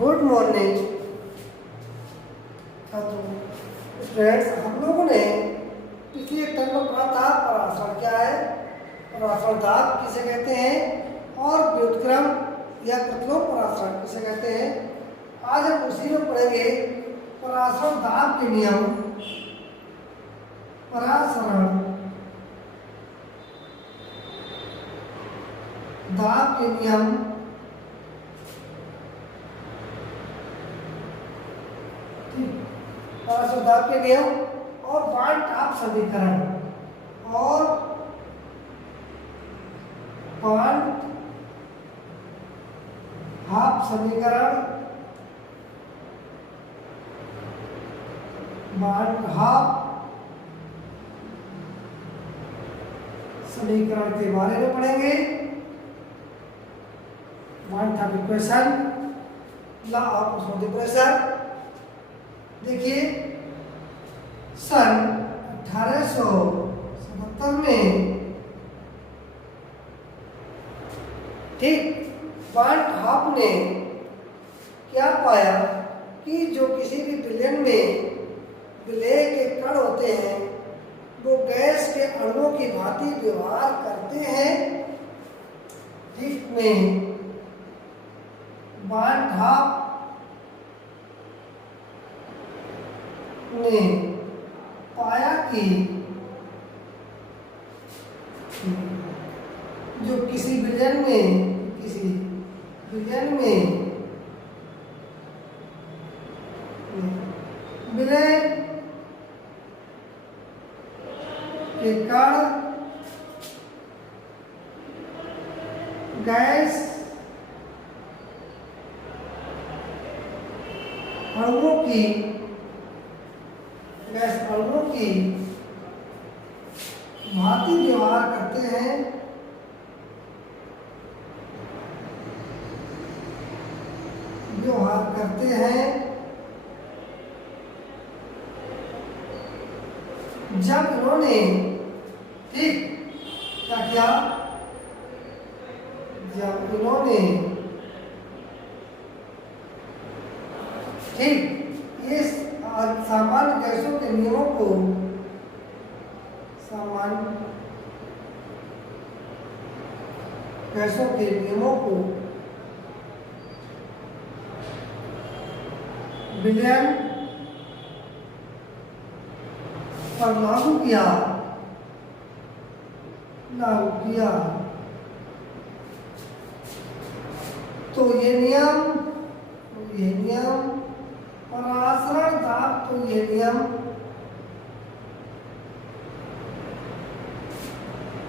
Good morning छात्रों। Students, हम लोगों ने पिछले एक टर्म में पढ़ा था परासरण क्या है, परासरण दाब किसे कहते हैं और व्युत्क्रम या प्रतिलोम परासरण किसे कहते हैं। आज हम उसी में पढ़ेंगे परासरण दाब के नियम, परासरण दाब के नियम, परासरण दाब के नियम और बांड टाप समीकरण और बांड हाफ समीकरण, बांड हाफ समीकरण के बारे में पढ़ेंगे। Bond half equation, law of osmotic pressure. देखिए, सन 1877 में ठीक बांड हाफ ने क्या पाया कि जो किसी भी विलयन में विलेय के कण होते हैं वो गैस के अणुओं की भांति व्यवहार करते हैं। ठीक में बांड हाफ ने पाया कि जो किसी विलयन में विलय के कण गैस अणुओं की भांति व्यवहार करते हैं। जब इन्होंने ठीक क्या किया, जब इन्होंने ठीक इस सामान्य गैसों के नियमों को विलयन पर लागू किया तो ये नियम परासरण दाब, तो ये नियम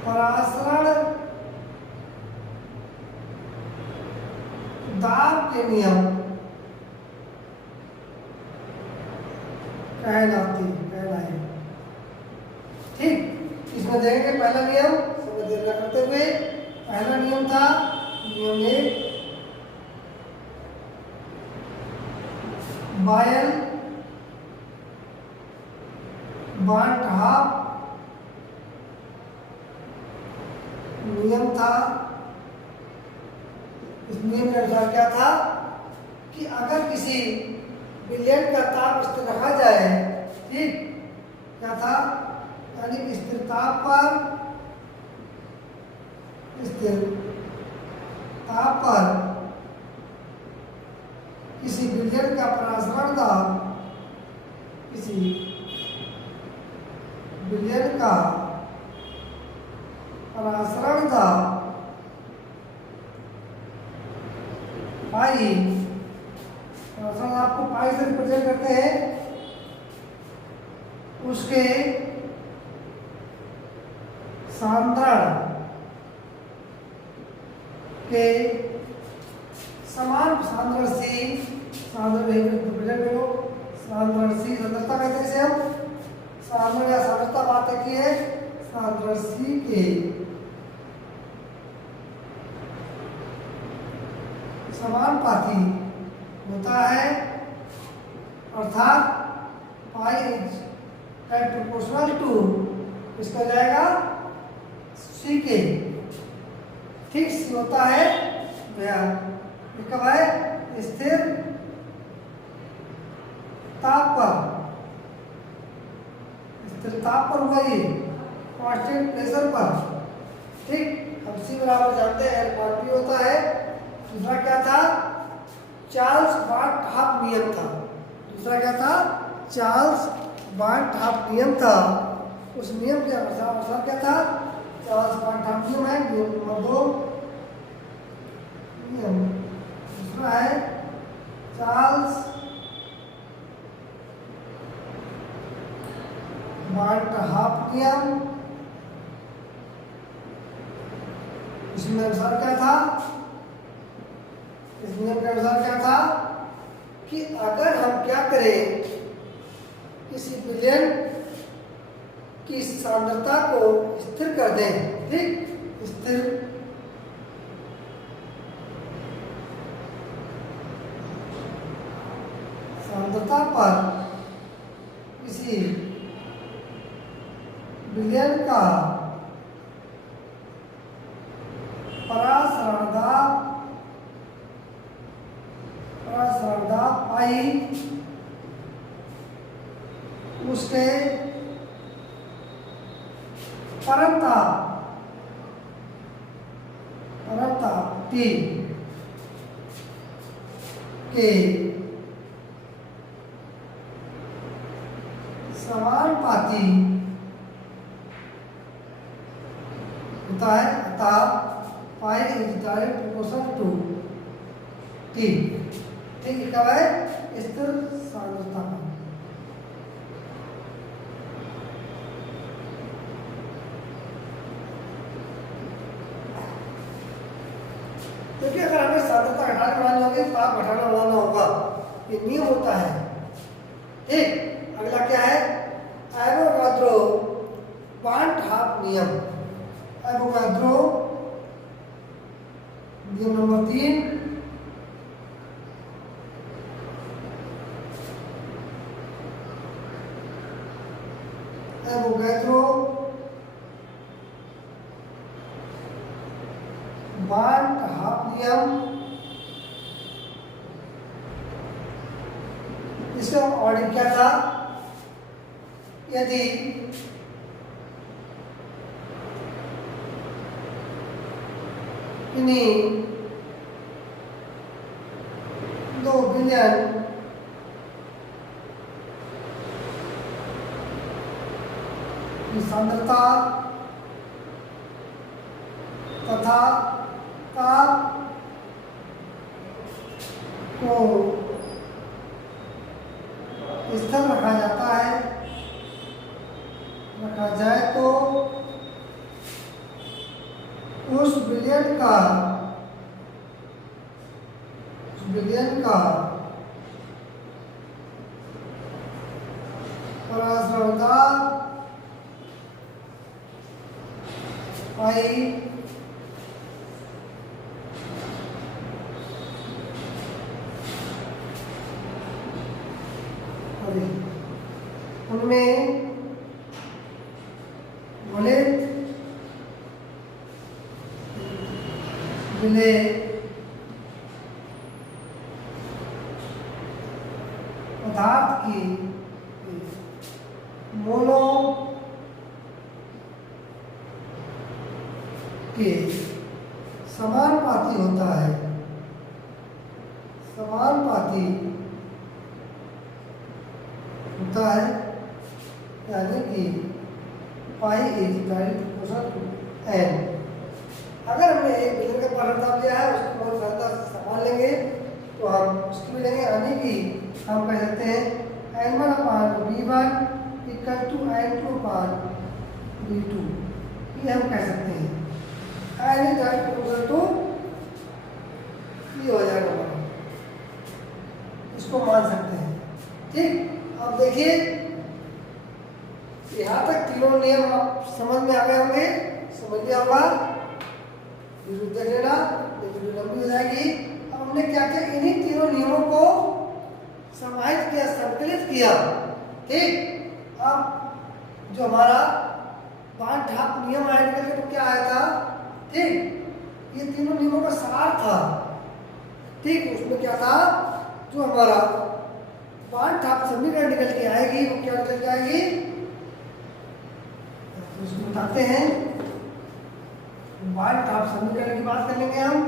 परासरण दाब के नियम कहलाए। ठीक, इसमें देखेंगे पहला नियम समय दीर्घ करते हुए। पहला नियम था नियम 1, बायल बांड हाफ नियम था। इस नियम के अनुसार क्या था कि अगर किसी विलयन का ताप स्थिर रखा जाए, ठीक क्या था, यानी कि स्थिर ताप पर किसी विलयन का परासरण दाब, किसी विलयन का परासरण दाब पाई, परासरण दाब को पाई से रिप्रेजेंट करते हैं, उसके सांद्रण के समान सांद्रण सी सांद्रता कहते हैं इसे हम। सांद्रण या सांद्रता बात की है, सांद्रण सी के समानुपाती होता है, अर्थात पाई इज प्रोपोर्शनल टू इसका जाएगा सी के। ठीक, सी होता है कब है स्थिर ताप पर हुआ, ये कांस्टेंट प्रेशर पर, ठीक। अब C बराबर जानते हैं क्वांटिटी होता है। दूसरा क्या था, चार्ल्स बार्ट-हाफ नियम था। दूसरा क्या था, चार्ल्स बार्ट-हाफ नियम था। उस नियम के अनुसार क्या था, चार्ल्स बार्ट-हाफ नियम है, नियम नंबर 2। नियम दूसरा है चार्ल्स बार्ट-हाफ नियम। इसमें अनुसार क्या था, इस नियम के अनुसार क्या था कि अगर हम क्या करें, किसी विलयन की सांद्रता को स्थिर कर दें, ठीक, स्थिर सांद्रता पर किसी विलयन का परासरणदा पाई उसके परमताप T के समानुपाती होता है, अतः pi is direct proportional to T, ठीक। क्या है, स्थिर सांद्रता का। क्योंकि अगर हमें सांद्रता घटाने बढ़ानी होगी, ताप घटाना बढ़ाना होगा, ये नियम होता है, ठीक। अगला क्या है, एवोगाद्रो बार्ट-हाफ नियम। एवोगाद्रो नियम नंबर 3। एवोगाद्रो बार्ट-हाफ नियम, इसका ऑर्डर क्या था, यदि इन्हीं 2 विलयन की सांद्रता तथा ताप को स्थिर रखा जाता है, रखा जाए तो उस विलयन का परासरणदा पाई उनमें गलित विलय पदार्थ की मोनो के समानुपाती होता है, समानुपाती होता है, यानी कि pi is direct proportional to n। अगर हमने एक विलयन का परासरणदाब लिया है, उसको बहुत सरलता से संभाल लेंगे तो हम उसकी भी लेंगे, यानी कि हम कह सकते हैं n1/v1 इक्वल टू n2/v2, ये हम कह सकते हैं। n is direct proportional to ये हो जाएगा, इसको मान सकते हैं, ठीक। अब देखिए यहाँ तक तीनों नियम आप समझ में आ गए होंगे, समझ लिया होगा, वीडियो देख लेना, वीडियो लंबी हो जाएगी। अब हमने क्या किया, इन्हीं तीनों नियमों को समाहित किया, संकलित किया, ठीक। अब जो हमारा बार्ट-हाफ नियम आया निकल के तो क्या आया था, ठीक, ये तीनों नियमों का सार था, ठीक। उसमें क्या था, जो हमारा बार्ट-हाफ समीकरण निकल के आएगी वो क्या निकल के आएगी, तो इसको बताते हैं। बार ताप समीकरण की बात कर लेंगे हम।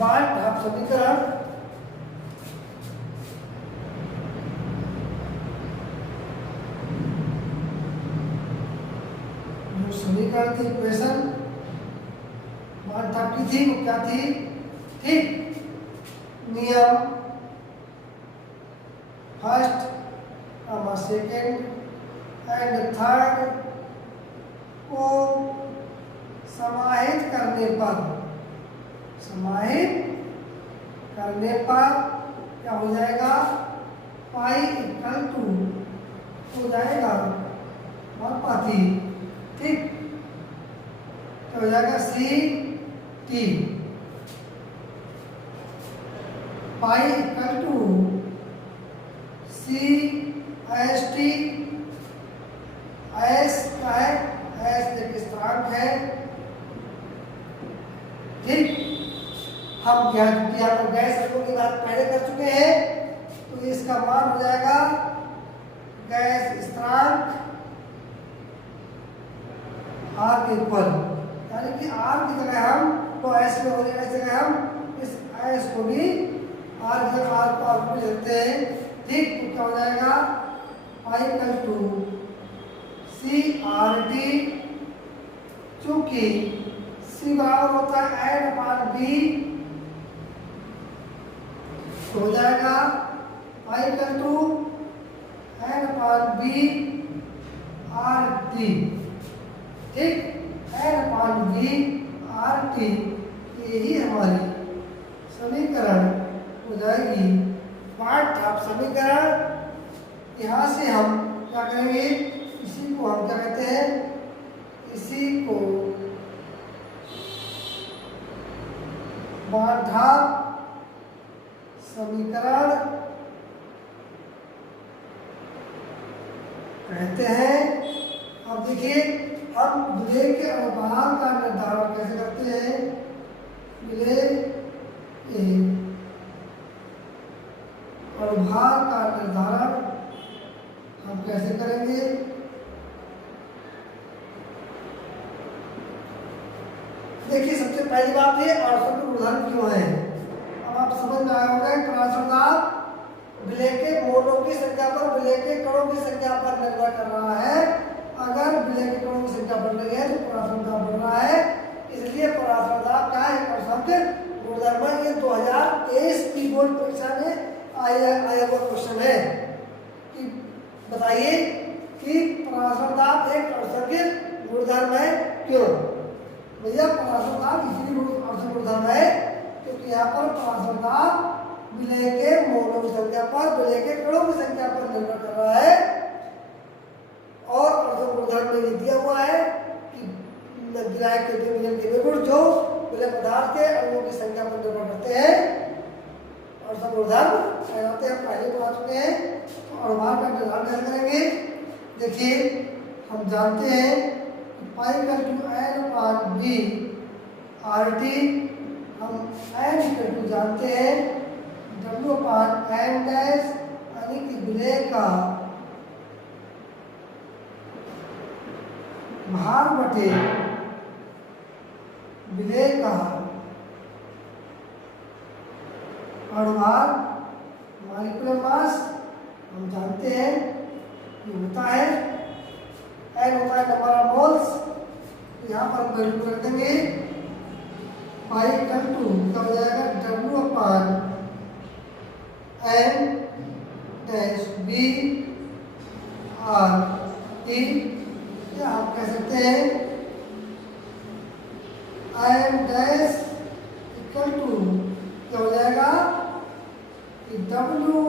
बार ताप समीकरण जो समीकरण थी, इक्वेशन बार ताप की थी, वो क्या थी? ठीक, नियम फर्स्ट, सेकेंड एंड थर्ड को समाहित करने पर क्या हो जाएगा? पाई इक्वल टू हो जाएगा मापाती, ठीक, तो हो जाएगा C T. Pi equal to C S T. S का है, एस एक स्थिरांक है, ठीक। हम क्या यहाँ पर गैस रखों की बात पहले कर चुके हैं, तो इसका मान हो जाएगा गैस स्थिरांक आर के इक्वल, यानी कि आर की जगह हम तो एस में हो जाएगा, इस जगह हम इस एस को भी आर की जगह आर को आर को लिखते हैं, ठीक। तो क्या हो जाएगा? Pi equal to C R T, चूंकि सी बराबर होता है एन अपान बी, तो हो जाएगा pi equal to N upon B R T, ठीक। N upon B R T, यही हमारी समीकरण हो जाएगी बार ताप समीकरण। यहाँ से हम क्या करेंगे? इसी को हम क्या कहते हैं? इसी को बार ताप समीकरण कहते हैं। अब देखिए, हम विलेय के अनुभाग का निर्धारण कैसे करते हैं? विलेय के अनुभाग का निर्धारण हम कैसे करेंगे? देखिए, सबसे पहली बात ये आवर्तक गुणधर्म क्यों है, अब आप समझ में आया होगा। पराश्रय दाब विलेय के मोलों की संख्या पर विलेय के कणों की संख्या पर निर्भर कर रहा है। अगर विलेय के कणों की संख्या बढ़ रही है तो पराश्रय दाब बढ़ रहा है, इसलिए पराश्रय दाब क्या है? आवर्तक गुणधर्म है। ये 2023 की बोर्ड परीक्षा में आया हुआ क्वेश्चन है कि बताइए कि पराश्रय दाब एक आवर्तक गुणधर्म है, क्यों? भैया पराश्रय दाब इसलिए आवर्तक गुणधर्म है क्योंकि यहाँ पर पराश्रय दाब विलेय के मोलों की संख्या पर विलेय के कणों की संख्या पर निर्भर कर रहा है। और आवर्तक गुणधर्म में ये दिया हुआ है कि विलायक के विलयन के गुण जो विलय पदार्थ के अणुओं की संख्या पर निर्भर करते हैं, आवर्तक गुणधर्म कहलाते हैं। पहले पढ़ा चुके हैं, तो अनुभाग का निर्धारण कैसे करेंगे? देखिए, हम जानते हैं कि pi equal to N upon B R T, हम एन इक्वल टू जानते हैं डब्ल्यू अपान एन डैश, यानी कि विलेय का भार बटे विलेय का अनुभाग मॉलिक्यूलर मास हम जानते हैं कि होता है एन, होता है नंबर ऑफ मोल्स। यहाँ पर हम वैल्यू कर देंगे पाई इक्वल टू क्या हो जाएगा? W upon N dash B R T, या आप कह सकते हैं एन डैश इक्वल टू क्या हो जाएगा कि डब्ल्यू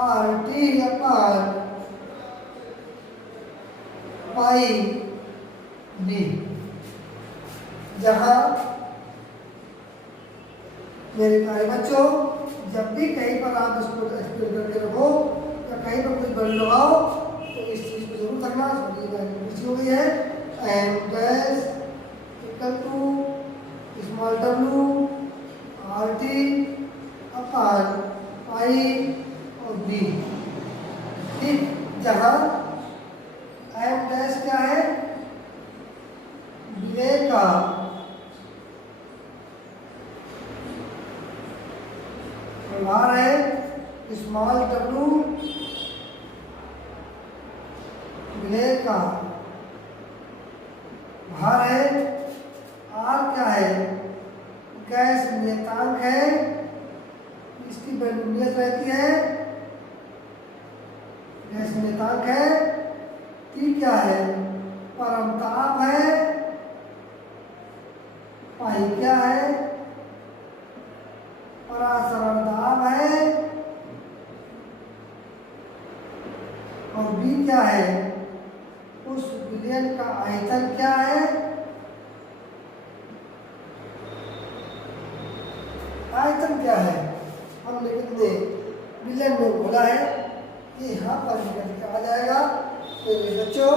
आर टी अपान पाई बी, जहाँ मेरे प्यारे बच्चों, जब भी कहीं पर आप इसको एक्सप्लेन करके रखो या कहीं पर कुछ बल लगाओ तो इस चीज़ को जरूर करना। हो गई है N dash equal to small W R T upon pi और बी, जहाँ एम डैश क्या है, विलेय का भार है, स्मॉल डब्लू विलेय का भार है, आर क्या है, गैस नियतांक है, इसकी वैल्यू नियत रहती है, गैस नियतांक है, टी क्या है, परमताप है, पाई क्या है, परासरण दाब है, और बी क्या है, उस विलयन का आयतन क्या है, आयतन क्या है, हम लिखने विलयन में बोला है कि यहाँ पर निकल के आ जाएगा। तो ये बच्चों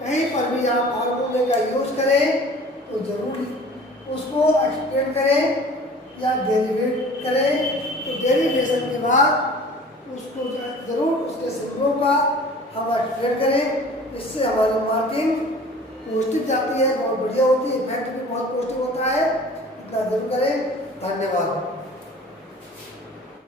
कहीं पर भी आप फार्मूले का यूज करें तो जरूर उसको एक्सप्लेन करें या डेरिवेट करें। तो डेरिवेशन के बाद उसको जरूर उसके सिंबलों का हम एक्सप्लेन करें, इससे हमारी मार्किंग पॉजिटिव जाती है, बहुत बढ़िया होती है, इफेक्ट भी बहुत पॉजिटिव होता है। इतना जरूर करें। धन्यवाद।